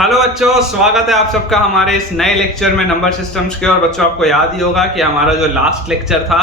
Hello बच्चों, स्वागत है आप सबका हमारे इस नए लेक्चर में नंबर सिस्टम्स के। और बच्चों, आपको याद ही होगा कि हमारा जो लास्ट लेक्चर था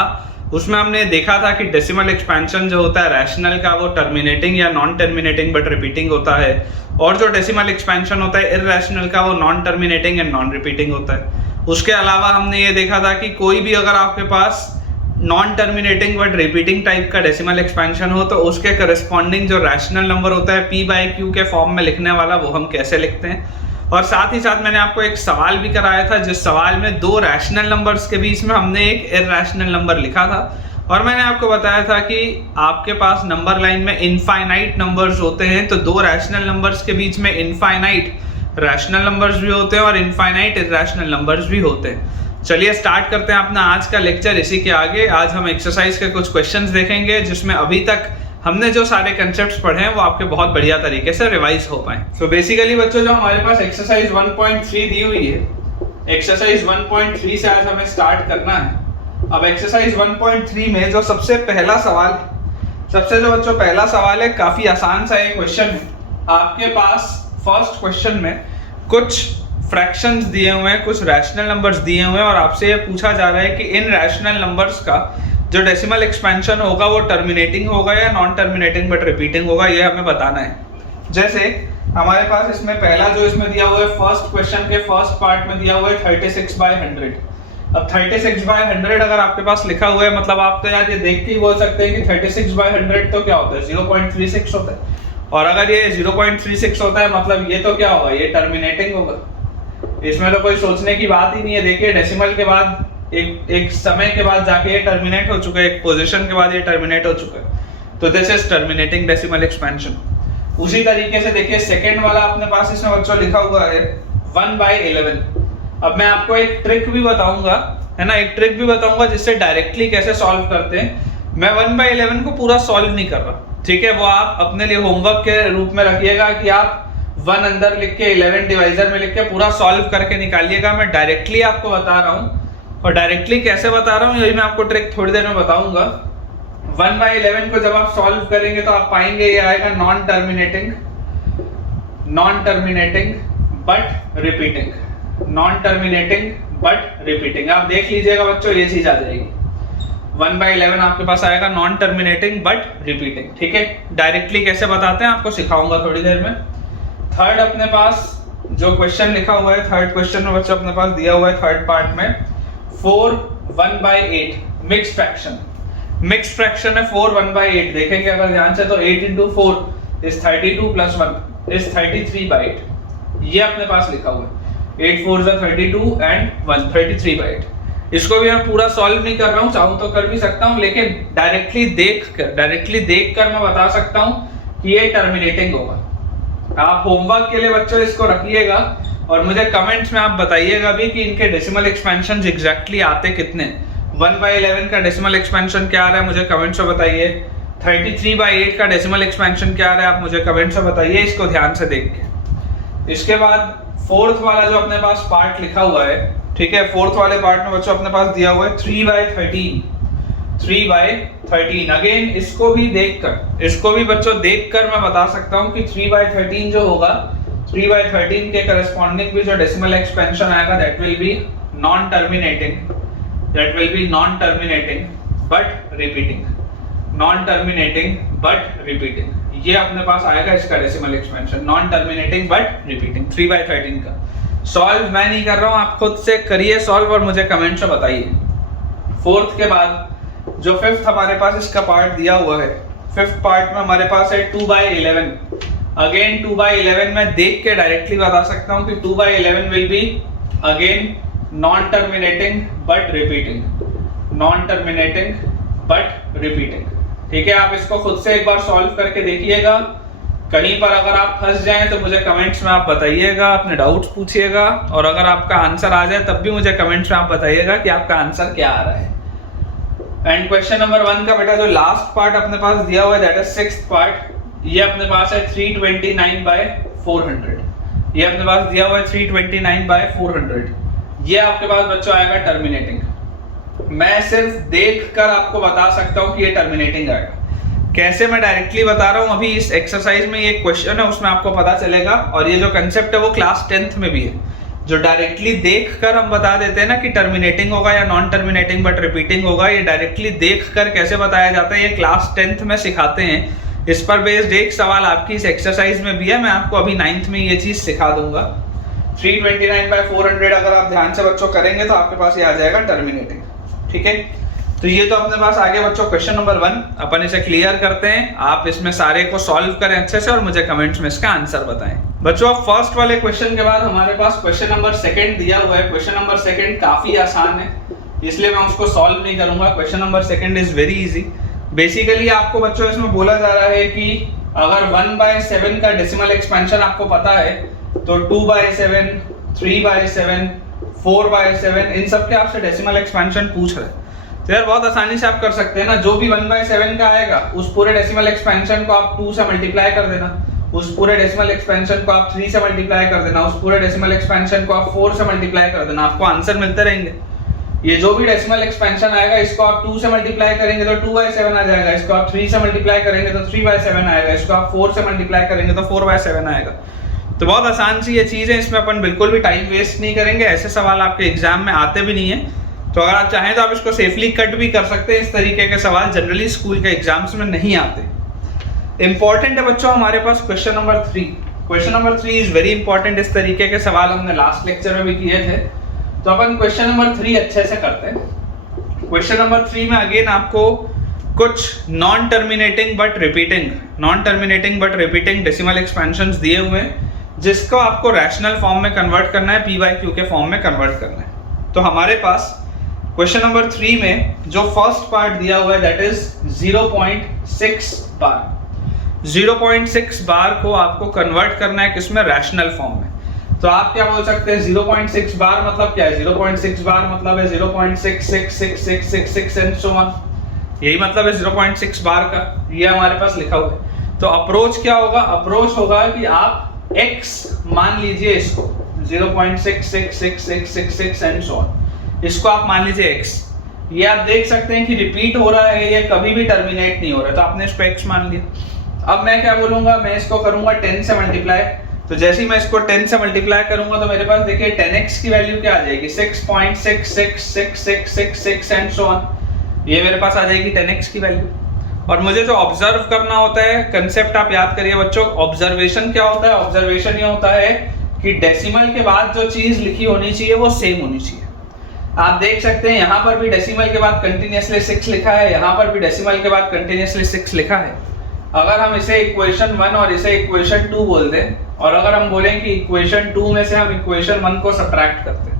उसमें हमने देखा था कि डेसिमल एक्सपेंशन जो होता है रैशनल का, वो टर्मिनेटिंग या नॉन टर्मिनेटिंग बट रिपीटिंग होता है, और जो डेसिमल एक्सपेंशन होता है इररेशनल का, वो non terminating and non repeating होता है। उसके अलावा हमने ये देखा था कि कोई भी अगर आपके पास non terminating but repeating type का डेसिमल एक्सपेंशन हो तो उसके करस्पॉन्डिंग जो रैशनल नंबर होता है p/q के फॉर्म में लिखने वाला, वो हम कैसे लिखते हैं। और साथ ही साथ मैंने आपको एक सवाल भी कराया था, जिस सवाल में दो रैशनल नंबर्स के बीच में हमने एक इररेशनल नंबर लिखा था, और मैंने आपको बताया था कि आपके पास नंबर लाइन में इनफाइनाइट नंबर्स होते हैं, तो दो रैशनल नंबर्स के बीच में इनफाइनाइट रैशनल नंबर्स भी होते हैं और इनफाइनाइट इररेशनल नंबर्स भी होते हैं। चलिए स्टार्ट करते हैं अपना आज का लेक्चर। इसी के आगे आज हम एक्सरसाइज के कुछ क्वेश्चंस देखेंगे, जिसमें अभी तक हमने जो सारे कंसेप्ट्स पढ़े हैं वो आपके बहुत बढ़िया तरीके से रिवाइज हो पाए। सो बेसिकली बच्चों, जो हमारे पास एक्सरसाइज 1.3 दी हुई है, एक्सरसाइज 1.3 से आज हमें स्टार्ट करना है। अब एक्सरसाइज 1.3 में जो सबसे जो बच्चों पहला सवाल है, काफी आसान सा एक क्वेश्चन है। आपके पास फर्स्ट क्वेश्चन में कुछ फ्रैक्शंस दिए हुए हैं, कुछ रैशनल नंबर्स दिए हुए हैं, और आपसे ये पूछा जा रहा है कि इन रैशनल नंबर्स का जो डेसिमल एक्सपेंशन होगा वो टर्मिनेटिंग होगा या नॉन टर्मिनेटिंग बट रिपीटिंग होगा, ये हमें बताना है। जैसे हमारे पास इसमें पहला जो इसमें दिया हुआ है, फर्स्ट क्वेश्चन के फर्स्ट पार्ट में दिया हुआ है 36/100। अब 36/100 अगर आपके पास लिखा हुआ है, मतलब आप तो यार ये देख के ही बोल सकते हैं कि 36/100 तो क्या होता है, 0.36 होता है। और अगर ये 0.36 होता है, मतलब ये तो क्या होगा, ये टर्मिनेटिंग होगा। इसमें तो कोई सोचने की बात ही नहीं है। देखिए, डेसिमल के बाद एक समय के बाद जाके ये टर्मिनेट हो चुका है, एक पोजीशन के बाद ये टर्मिनेट हो चुका है, तो this is terminating decimal expansion. उसी तरीके से देखिए, सेकंड वाला अपने पास इसमें बच्चों लिखा हुआ है 1/11। अब मैं आपको एक ट्रिक भी बताऊंगा, है ना, एक ट्रिक भी बताऊंगा जिससे डायरेक्टली कैसे सॉल्व करते हैं। मैं 1/11 को पूरा सॉल्व नहीं कर रहा, ठीक है, वो आप अपने लिए होमवर्क के रूप में रखिएगा कि आप 1 अंदर लिख के 11 डिवाइजर में लिख के पूरा सॉल्व करके निकालिएगा। मैं डायरेक्टली आपको बता रहा हूँ, और डायरेक्टली कैसे बता रहा हूँ यही मैं आपको ट्रिक थोड़ी देर में बताऊंगा। 1/11 को जब आप सॉल्व करेंगे तो आप पाएंगे ये आएगा non terminating but repeating, non terminating but repeating. आप देख लीजिएगा बच्चों, ये चीज आ जाएगी। 1/11 आपके पास आएगा नॉन टर्मिनेटिंग बट रिपीटिंग, ठीक है। डायरेक्टली कैसे बताते हैं आपको सिखाऊंगा थोड़ी देर में। थर्ड अपने पास जो क्वेश्चन लिखा हुआ है, थर्ड क्वेश्चन में बच्चों अपने पास दिया हुआ है थर्ड पार्ट में 4 1/8 मिक्स्ड फ्रैक्शन। मिक्स्ड फ्रैक्शन है 4 1/8। देखेंगे अगर ध्यान से तो 8 into 4 is 32 plus 1 is 33/8। ये अपने पास लिखा हुआ है 8 4 32 and 1 33/8। इसको भी मैं पूरा सॉल्व नहीं कर रहा हूँ, चाहूँ तो कर भी सकता हूँ, लेकिन डायरेक्टली देखकर मैं बता सकता हूँ कि ये टर्मिनेटिंग होगा। आप होमवर्क के लिए बच्चों इसको रखिएगा, और मुझे कमेंट्स में आप बताइएगा भी कि इनके डेसिमल एक्सपेंशन एग्जैक्टली आते कितने। 1/11 का डेसिमल एक्सपेंशन क्या आ रहा है मुझे कमेंट्स में बताइए। 33/8 का डेसिमल एक्सपेंशन क्या आ रहा है आप मुझे कमेंट्स में बताइए, इसको ध्यान से देख के। इसके बाद फोर्थ वाला जो अपने पास पार्ट लिखा हुआ है, ठीक है, फोर्थ वाले पार्ट में बच्चों अपने पास दिया हुआ है 3/13। अगेन इसको भी बच्चों देखकर मैं बता सकता हूं कि 3/13 जो होगा, 3/13 के करस्पॉन्डिंग भी जो डेसिमल एक्सपेंशन आएगा that will be non terminating but repeating, non terminating but repeating. ये अपने पास आएगा इसका decimal expansion, non terminating but repeating 3/13 का। सॉल्व मैं नहीं कर रहा हूं, आप खुद से करिए सॉल्व और मुझे कमेंट्स में बताइए। फोर्थ के बाद जो फिफ्थ हमारे पास इसका पार्ट दिया हुआ है, फिफ्थ पार्ट में हमारे पास है 2/11। अगेन 2/11 में देख के डायरेक्टली बता सकता हूं कि 2/11 will be again non terminating but repeating, ठीक है। आप इसको खुद से एक बार सॉल्व करके देखिएगा। कहीं पर अगर आप फंस जाएं तो मुझे कमेंट्स में आप बताइएगा, अपने डाउट्स पूछिएगा, और अगर आपका आंसर आ जाए तब भी मुझे कमेंट्स में आप बताइएगा कि आपका आंसर क्या आ रहा है। एंड क्वेश्चन नंबर 1 का बेटा जो लास्ट पार्ट अपने पास दिया हुआ है दैट इज सिक्स्थ पार्ट, ये अपने पास है 329/400। ये अपने पास दिया हुआ है 329/400। ये आपके पास बच्चों आएगा टर्मिनेटिंग। मैं सिर्फ देखकर आपको बता सकता हूं कि ये टर्मिनेटिंग आएगा। कैसे मैं डायरेक्टली बता रहा हूँ, अभी इस एक्सरसाइज में ये क्वेश्चन है उसमें आपको पता चलेगा। और ये जो कंसेप्ट है वो क्लास 10th में भी है। जो डायरेक्टली देखकर हम बता देते हैं ना कि टर्मिनेटिंग होगा या नॉन टर्मिनेटिंग बट रिपीटिंग होगा, ये डायरेक्टली देखकर कैसे बताया जाता है ये क्लास 10th में सिखाते हैं। इस पर बेस्ड एक सवाल आपकी इस एक्सरसाइज में भी है, मैं आपको अभी 9th में ये चीज सिखा दूंगा। 329/400 अगर आप ध्यान से बच्चों करेंगे तो आपके पास ये आ जाएगा टर्मिनेटिंग। ठीक है, तो ये तो अपने पास आगे बच्चों क्वेश्चन नंबर 1, अपन इसे क्लियर करते हैं। आप इसमें सारे को सॉल्व करें अच्छे से और मुझे कमेंट्स में इसका आंसर बताएं। बच्चों अब फर्स्ट वाले क्वेश्चन के बाद हमारे पास क्वेश्चन नंबर 2 दिया हुआ है। क्वेश्चन नंबर 2 काफी आसान है, इसलिए मैं उसको सॉल्व नहीं करूंगा। Question number 2 is very easy. Basically आपको बच्चों इसमें बोला जा रहा है कि अगर 1/7 का डेसिमल एक्सपेंशन आपको पता है तो 2/7, 3/7, 4/7 इन सब के आपसे डेसिमल एक्सपेंशन पूछ रहे हैं। तो यार बहुत आसानी से आप कर सकते हैं ना, जो भी 1/7 का आएगा उस पूरे डेसिमल एक्सपेंशन को आप 2 से मल्टीप्लाई कर देना, उस पूरे डेसिमल एक्सपेंशन को आप 3 से मल्टीप्लाई कर देना, उस पूरे डेसिमल एक्सपेंशन को आप 4 से मल्टीप्लाई कर देना, आपको आंसर मिलते रहेंगे। ये जो भी डेसिमल एक्सपेंशन आएगा इसको आप 2 से मल्टीप्लाई करेंगे तो 2/7 आ जाएगा, इसको आप 3 से मल्टीप्लाई करेंगे तो 3/7 आएगा, इसको आप 4 से मल्टीप्लाई करेंगे तो 4/7 आएगा। तो बहुत आसान सी ये चीज है, इसमें अपन बिल्कुल भी टाइम वेस्ट नहीं करेंगे। ऐसे सवाल आपके एग्जाम में आते भी नहीं है, तो अगर आप चाहें तो आप इसको सेफली कट भी कर सकते हैं। इस तरीके के सवाल जनरली स्कूल के एग्जाम्स में नहीं आते। इंपॉर्टेंट है बच्चों हमारे पास question number 3। Question number 3 is very important. इस तरीके के सवाल हमने लास्ट लेक्चर में भी किए थे, तो अपन क्वेश्चन नंबर 3 अच्छे से करते हैं। क्वेश्चन नंबर 3 में अगेन आपको कुछ non terminating but repeating decimal expansions दिए हुए हैं, जिसको आपको रैशनल फॉर्म में कन्वर्ट करना है, p/q के फॉर्म में कन्वर्ट करना है। तो हमारे पास क्वेश्चन नंबर 3 में जो फर्स्ट पार्ट दिया हुआ है दैट इज 0.6 बार। 0.6 बार को आपको कन्वर्ट करना है किसमें, रैशनल फॉर्म में। तो आप क्या बोल सकते हैं 0.6 बार मतलब क्या है? 0.6 बार मतलब है 0.66666 एंड सो ऑन। यही मतलब है 0.6 बार का, ये हमारे पास लिखा हुआ है। तो अप्रोच क्या होगा? अप्रोच होगा कि आप x मान लीजिए इसको 0.66666 एंड सो ऑन, इसको आप मान लीजिए x। ये आप देख सकते हैं कि रिपीट हो रहा है, ये कभी भी टर्मिनेट नहीं हो रहा है, तो आपने इसको x मान लिया। अब मैं क्या बोलूंगा, मैं इसको करूंगा 10 से मल्टीप्लाई। तो जैसे ही मैं इसको 10 से मल्टीप्लाई करूंगा तो मेरे पास देखिए 10x की वैल्यू क्या आ जाएगी, 6.66666 एंड सो ऑन। ये मेरे पास आ जाएगी 10x की वैल्यू। और मुझे जो ऑब्जर्व करना होता है, कंसेप्ट आप याद करिए बच्चों, ऑब्जर्वेशन क्या होता है? ऑब्जर्वेशन ये होता है कि डेसिमल के बाद जो चीज लिखी होनी चाहिए वो सेम होनी चाहिए। आप देख सकते हैं यहाँ पर भी डेसिमल के बाद कंटिन्यूअसली 6 लिखा है, यहाँ पर भी डेसिमल के बाद कंटिन्यूअसली 6 लिखा है। अगर हम इसे इक्वेशन 1 और इसे इक्वेशन 2 बोल दें, और अगर हम बोलें कि इक्वेशन 2 में से हम इक्वेशन 1 को सब्ट्रैक्ट करते हैं,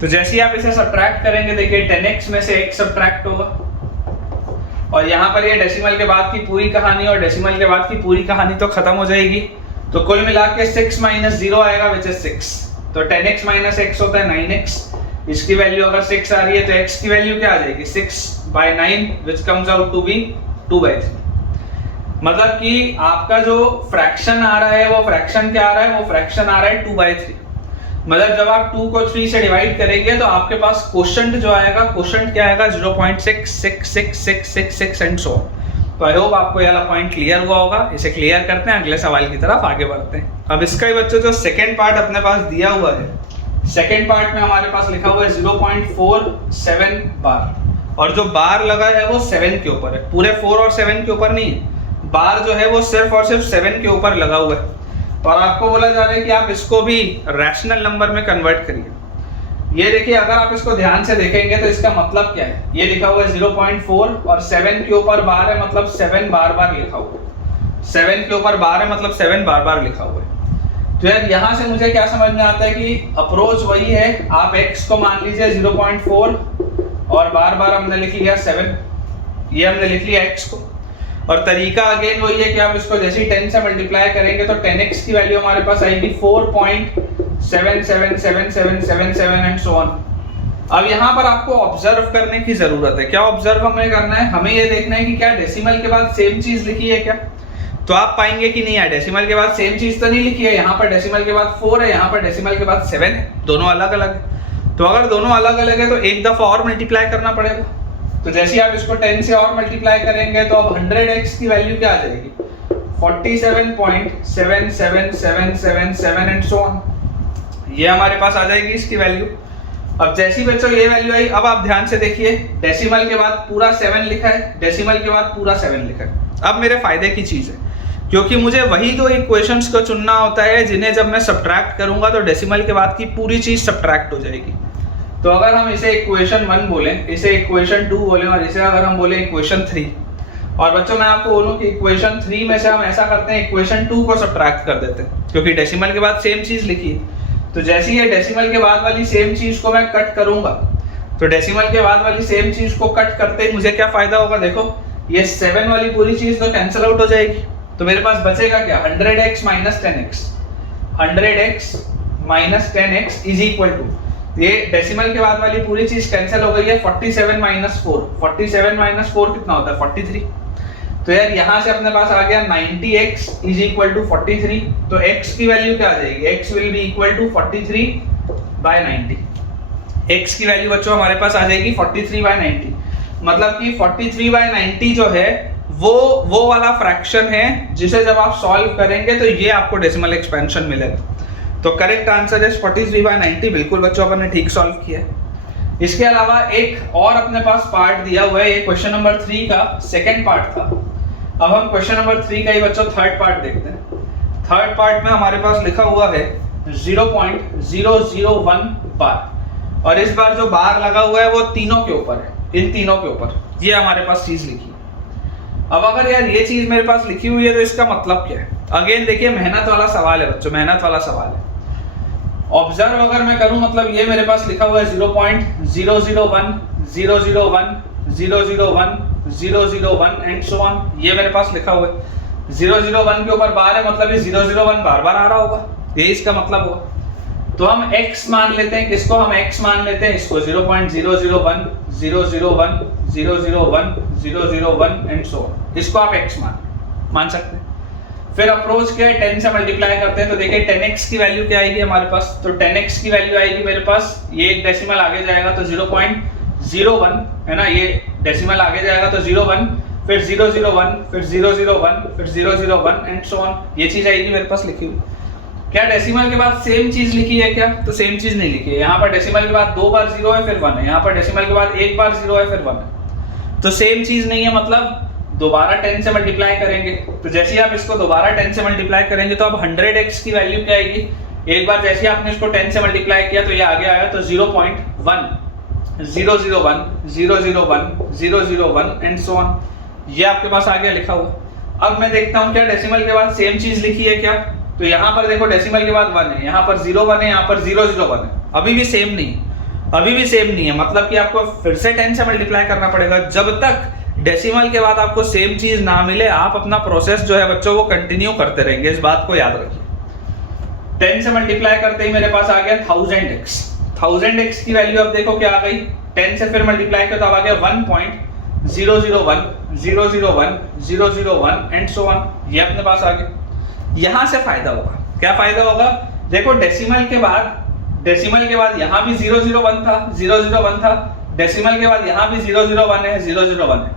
तो जैसे ही आप इसे सब्ट्रैक्ट करेंगे देखिए 10x में से x सब्ट्रैक्ट होगा, और यहाँ पर ये डेसिमल के बाद की पूरी कहानी और डेसिमल के बाद की पूरी कहानी तो खत्म हो जाएगी। तो कुल मिला के 6 - 0 आएगा विच इज 6। तो 10x - x होता है 9x। इसकी वैल्यू अगर 6 आ रही है तो x की वैल्यू क्या आ जाएगी, 6/9 which comes out to be 2/3। मतलब कि आपका जो फ्रैक्शन आ रहा है वो फ्रैक्शन क्या आ रहा है, वो फ्रैक्शन आ रहा है 2/3। मतलब जब आप 2 को 3 से डिवाइड करेंगे तो आपके पास क्वोशंट जो आएगा, क्वोशंट क्या आएगा 0.66666 एंड सो ऑन। तो आई होप आपको ये वाला पॉइंट क्लियर हुआ होगा। इसे क्लियर करते हैं, अगले सवाल की तरफ आगे बढ़ते हैं। अब इसका ही बच्चों जो सेकंड पार्ट अपने पास दिया हुआ है, सेकंड पार्ट में हमारे पास लिखा हुआ है 0.47 बार, और जो बार लगा है वो 7 के ऊपर है, पूरे 4 और 7 के ऊपर नहीं है। बार जो है वो सिर्फ और सिर्फ 7 के ऊपर लगा हुआ है, और आपको बोला जा रहा है कि आप इसको भी रैशनल नंबर में कन्वर्ट करिए। ये देखिए, अगर आप इसको ध्यान से देखेंगे तो इसका मतलब क्या है, ये लिखा हुआ है 0.4 और 7 के ऊपर बार है, मतलब 7 बार लिखा हुआ है। 7 के ऊपर बार है मतलब 7 बार लिखा हुआ है। तो यार यहाँ से मुझे क्या समझ में आता है कि अप्रोच वही है, आप x को मान लीजिए 0.4 और बार हमने लिख लिया 7, ये हमने लिख लिया x को। और तरीका अगेन वही है कि आप इसको जैसे ही 10 से मल्टीप्लाई करेंगे तो 10x की वैल्यू हमारे पास आएगी 4.777777 एंड सो ऑन। अब यहाँ पर आपको ऑब्जर्व करने की जरूरत है। क्या ऑब्जर्व हमें करना है? हमें ये देखना है कि क्या डेसिमल के बाद सेम चीज लिखी है क्या। तो आप पाएंगे कि नहीं है, डेसिमल के बाद सेम चीज तो नहीं लिखी है। यहाँ पर डेसिमल के बाद 4 है, यहाँ पर डेसिमल के बाद 7 है, दोनों अलग अलग है। तो अगर दोनों अलग अलग है तो एक दफा और मल्टीप्लाई करना पड़ेगा। तो जैसे ही आप इसको 10 से और मल्टीप्लाई करेंगे तो अब 100x की वैल्यू क्या आ जाएगी, 47.77777 एंड सो ऑन। ये हमारे पास आ जाएगी इसकी वैल्यू। अब जैसी बच्चों ये वैल्यू आई, अब आप ध्यान से देखिए, डेसिमल के बाद पूरा 7 लिखा है, डेसिमल के बाद पूरा 7 लिखा है। अब मेरे फायदे की चीज है, क्योंकि मुझे वही दो इक्वेशंस को चुनना होता है जिन्हें जब मैं सब्ट्रैक्ट करूंगा तो डेसिमल के बाद की पूरी चीज सब्ट्रैक्ट हो जाएगी। तो अगर हम इसे इक्वेशन 1 बोलें, इसे इक्वेशन 2 बोलें और इसे अगर हम बोले इक्वेशन 3, और बच्चों मैं आपको बोलूं कि इक्वेशन 3 में से हम ऐसा करते हैं इक्वेशन 2 को सब्ट्रैक्ट कर देते हैं, क्योंकि डेसिमल के बाद सेम चीज लिखी है। तो जैसे ये डेसिमल के बाद वाली सेम चीज को मैं कट करूंगा, तो डेसिमल के बाद वाली सेम चीज को कट करते ही मुझे क्या फायदा होगा, देखो ये 7 वाली पूरी चीज तो कैंसिल आउट हो जाएगी, तो मेरे पास बचेगा क्या, 100x minus 10x, 100x minus 10x is equal to, ये डेसिमल के बाद वाली पूरी चीज कैंसिल हो गई है, 47 माइनस 4, 47 माइनस 4 कितना होता है 43। तो यार यहाँ से अपने पास आ गया 90x इज इक्वल टू 43, तो x की वैल्यू क्या आ जाएगी, x will be equal to 43/90। x की वैल्यू बच्चों हमारे पास आ जाएगी 43/90, मतलब कि 43/90 जो है वो वाला फ्रैक्शन है जिसे जब आप सॉल्व करेंगे तो ये आपको डेसिमल एक्सपेंशन मिलेगा। तो करेक्ट आंसर है 43/90, बिल्कुल बच्चों अपन ने ठीक सॉल्व किया। इसके अलावा एक और अपने पास पार्ट दिया हुआ है, ये क्वेश्चन नंबर 3 का सेकंड पार्ट था। अब हम क्वेश्चन नंबर 3 का ही बच्चों थर्ड पार्ट देखते हैं। थर्ड पार्ट में हमारे पास लिखा हुआ है 0.001 बार, और इस बार जो बार लगा हुआ है वो तीनों के ऊपर है, इन तीनों के ऊपर ये हमारे पास चीज लिखी है। अब अगर यार ये चीज मेरे पास लिखी हुई है तो इसका मतलब क्या है, अगेन देखिए मेहनत वाला सवाल है बच्चों, मेहनत वाला सवाल है। ऑब्जर्व अगर मैं करूं, मतलब ये मेरे पास लिखा हुआ है 0.001 001 001 001 एंड सो ऑन, ये मेरे पास लिखा हुआ है। 001 के ऊपर बार है, मतलब ये 001 बार बार आ रहा होगा, ये इसका मतलब होगा। तो हम x मान लेते हैं, किसको हम x मान लेते हैं, इसको 0.001 001 001 001 एंड सो ऑन, इसको आप x मान सकते हैं। फिर अप्रोच क्या है, 10 से मल्टीप्लाई करते हैं, तो देखिए 10x की वैल्यू क्या आएगी हमारे पास, तो 10x की वैल्यू आएगी मेरे पास, ये एक डेसिमल आगे जाएगा तो 0.01 है ना, ये डेसिमल आगे जाएगा तो 01, फिर 001 फिर 001 फिर 001 एंड सो ऑन, ये चीज आएगी मेरे पास लिखी हुई। क्या डेसिमल के बाद सेम चीज लिखी है क्या, तो सेम चीज नहीं लिखी है। यहाँ पर डेसिमल के बाद 2 बार 0 है फिर 1 है, यहाँ पर डेसिमल के बाद 1 बार 0 है फिर 1 है, तो सेम चीज नहीं है, मतलब दोबारा 10 से मल्टीप्लाई करेंगे। तो जैसे ही आप इसको दोबारा 10 से मल्टीप्लाई करेंगे तो अब 100x की वैल्यू क्या आएगी, एक बार जैसे ही आपने इसको 10 से मल्टीप्लाई किया तो ये आगे आया, तो 0.1 001 001 001 एंड सो ऑन, ये आपके पास आ गया लिखा हुआ। अब मैं देखता हूं क्या डेसिमल के बाद सेम चीज लिखी है क्या, तो यहाँ पर देखो डेसिमल के बाद 1 है, यहाँ पर 01 है, यहाँ पर 001 है, अभी भी सेम नहीं, अभी भी सेम नहीं है, मतलब कि आपको फिर से 10 से मल्टीप्लाई करना पड़ेगा। जब तक डेसिमल के बाद आपको सेम चीज ना मिले आप अपना प्रोसेस जो है बच्चों वो कंटिन्यू करते रहेंगे, इस बात को याद रखिए। 10 से मल्टीप्लाई करते ही मेरे पास आ गया 1000x, 1000x की वैल्यू अब देखो क्या आ गई, 10 से फिर मल्टीप्लाई किया तो अब आ गया 1.001 001 001 एंड सो ऑन, ये अपने पास आ गया। यहां से फायदा होगा, क्या फायदा होगा, देखो डेसिमल के बाद यहां भी 001 था 001 था, डेसिमल के बाद यहां भी 001 है 001 है,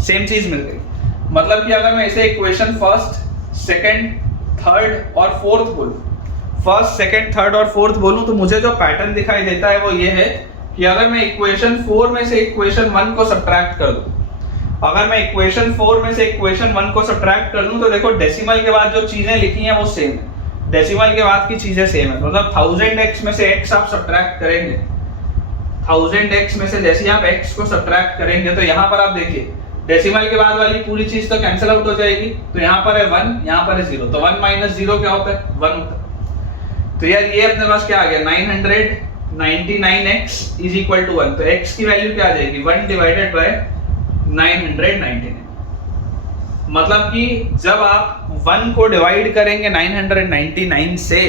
सेम चीज मिल गई। मतलब कि अगर मैं इसे इक्वेशन फर्स्ट सेकंड थर्ड और फोर्थ बोलूं, फर्स्ट सेकंड थर्ड और फोर्थ बोलूं, तो मुझे जो पैटर्न दिखाई देता है वो ये है कि अगर मैं इक्वेशन 4 में से इक्वेशन 1 को सब्ट्रैक्ट कर दूं, अगर मैं इक्वेशन 4 में से इक्वेशन 1 को सब्ट्रैक्ट कर दूं तो देखो डेसिमल के बाद जो चीजें लिखी हैं वो सेम है, डेसिमल के बाद की चीजें सेम है, मतलब 1000x में से x आप सब्ट्रैक्ट करेंगे, 1000x में से जैसे आप x को सब्ट्रैक्ट करेंगे तो यहाँ पर आप देखिए डेसिमल के बाद वाली पूरी चीज तो कैंसिल आउट हो जाएगी, तो यहाँ पर है 1, यहाँ पर है 0, तो 1 माइनस 0 क्या होता है 1 होता है। तो यार ये अपने पास क्या आ गया 999x इज इक्वल टू 1, तो x की वैल्यू क्या आ जाएगी 1 डिवाइडेड बाय 999, मतलब कि जब आप 1 को डिवाइड करेंगे 999 से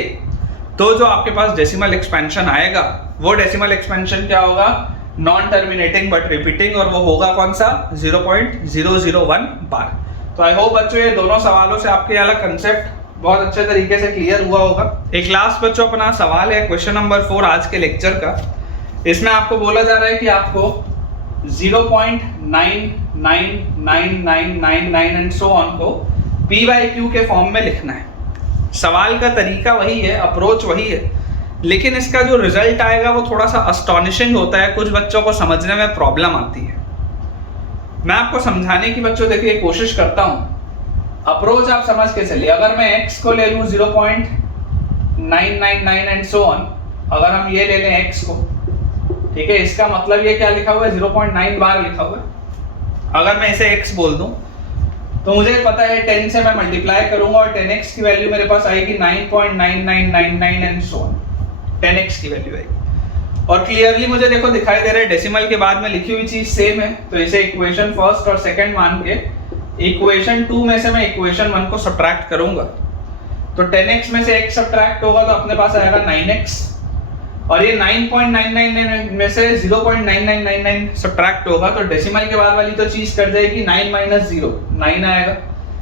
तो जो आपके पास डेसिमल एक्सपेंशन आएगा वो डेसिमल एक्सपेंशन क्या होगा, नॉन टर्मिनेटिंग बट रिपीटिंग, और वो होगा कौन सा 0.001 बार। तो आई होप बच्चों ये दोनों सवालों से आपके वाला कंसेप्ट बहुत अच्छे तरीके से क्लियर हुआ होगा। एक लास्ट बच्चों अपना सवाल है क्वेश्चन नंबर 4 आज के लेक्चर का। इसमें आपको बोला जा रहा है कि आपको 0.99999 एंड सो ऑन को P बाई Q के फॉर्म में लिखना है। सवाल का तरीका वही है, अप्रोच वही है, लेकिन इसका जो रिजल्ट आएगा वो थोड़ा सा अस्टॉनिशिंग होता है। कुछ बच्चों को समझने में प्रॉब्लम आती है। मैं आपको समझाने की बच्चों देखिए कोशिश करता हूं। अप्रोच आप समझ के चलिए। अगर मैं x को ले लूं 0.999 एंड सो ऑन, अगर हम ये ले लें x को, ठीक है, इसका मतलब ये क्या लिखा हुआ है, 0.9 बार लिखा हुआ है। अगर मैं इसे x बोल दूं तो मुझे पता है 10 से मैं मल्टीप्लाई करूंगा और 10x की वैल्यू मेरे पास आएगी 9.9999 एंड सो ऑन। 10x की वैल्यू आएगी और क्लियरली मुझे देखो दिखाई दे रहा है डेसिमल के बाद में लिखी हुई चीज सेम है। तो इसे इक्वेशन फर्स्ट और सेकंड मान के इक्वेशन 2 में से मैं इक्वेशन 1 को सब्ट्रैक्ट करूंगा। तो 10x में से x सब्ट्रैक्ट होगा तो अपने पास आएगा 9x, और ये 9.999 में से 0.9999 सब्ट्रैक्ट होगा तो डेसिमल के बाद वाली तो चीज कर जाएगी 9 माइनस 0, 9 आएगा।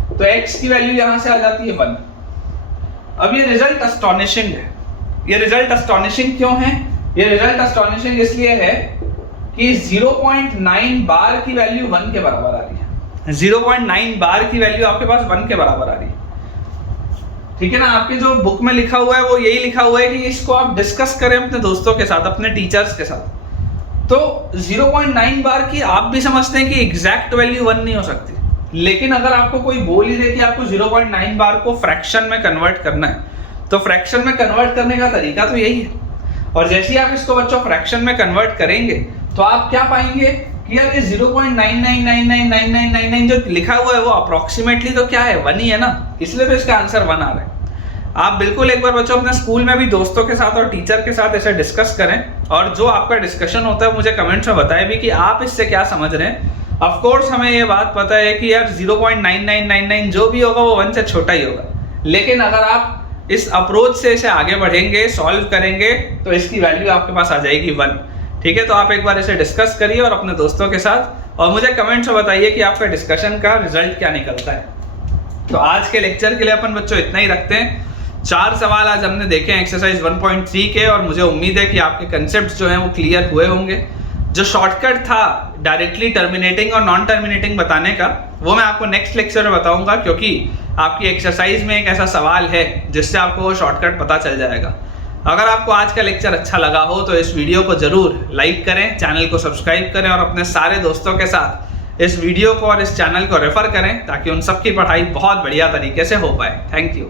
तो x की वैल्यू यहां से आ जाती है 1। अब ये रिजल्ट अस्टॉनिशिंग है। ये रिजल्ट अस्टॉनिशिंग क्यों है? ये रिजल्ट अस्टॉनिशिंग इसलिए है कि 0.9 बार की वैल्यू 1 के बराबर आ रही है। 0.9 बार की वैल्यू आपके पास 1 के बराबर आ रही है, ठीक है ना। आपके जो बुक में लिखा हुआ है वो यही लिखा हुआ है कि इसको आप डिस्कस करें अपने दोस्तों के साथ, अपने टीचर्स के साथ। तो 0.9 बार की आप भी समझते हैं कि एग्जैक्ट वैल्यू 1 नहीं हो सकती, लेकिन अगर आपको कोई बोल ही दे कि आपको 0.9 बार को फ्रैक्शन में कन्वर्ट करना है, तो फ्रैक्शन में कन्वर्ट करने का तरीका तो यही है। और जैसे ही आप इसको बच्चों फ्रैक्शन में कन्वर्ट करेंगे तो आप क्या पाएंगे कि यार ये 0.99999999 जो लिखा हुआ है वो अप्रोक्सीमेटली तो क्या है, 1 ही है ना, इसलिए तो इसका आंसर 1 आ रहा है। आप बिल्कुल एक बार बच्चों अपने स्कूल में भी दोस्तों के साथ और टीचर के साथ ऐसे डिस्कस करें, और जो आपका डिस्कशन होता है मुझे कमेंट्स में बताएं भी कि आप इससे क्या समझ रहे हैं। ऑफ कोर्स हमें ये बात पता है कि यार 0.9999 जो भी होगा वो 1 से छोटा ही होगा, लेकिन अगर आप इस अप्रोच से इसे आगे बढ़ेंगे, सॉल्व करेंगे, तो इसकी वैल्यू आपके पास आ जाएगी 1, ठीक है। तो आप एक बार इसे डिस्कस करिए और अपने दोस्तों के साथ, और मुझे कमेंट्स में बताइए कि आपका डिस्कशन का रिजल्ट क्या निकलता है। तो आज के लेक्चर के लिए अपन बच्चों इतना ही रखते हैं। 4 सवाल आज हमने देखे हैं एक्सरसाइज 1.3 के, और मुझे उम्मीद है कि आपके कंसेप्ट जो हैं वो क्लियर हुए होंगे। जो शॉर्टकट था डायरेक्टली टर्मिनेटिंग और नॉन टर्मिनेटिंग बताने का, वो मैं आपको नेक्स्ट लेक्चर में बताऊंगा, क्योंकि आपकी एक्सरसाइज में एक ऐसा सवाल है जिससे आपको वो शॉर्टकट पता चल जाएगा। अगर आपको आज का लेक्चर अच्छा लगा हो तो इस वीडियो को जरूर लाइक करें, चैनल को सब्सक्राइब करें और अपने सारे दोस्तों के साथ इस वीडियो को और इस चैनल को रेफर करें, ताकि उन सबकी पढ़ाई बहुत बढ़िया तरीके से हो पाए। Thank you.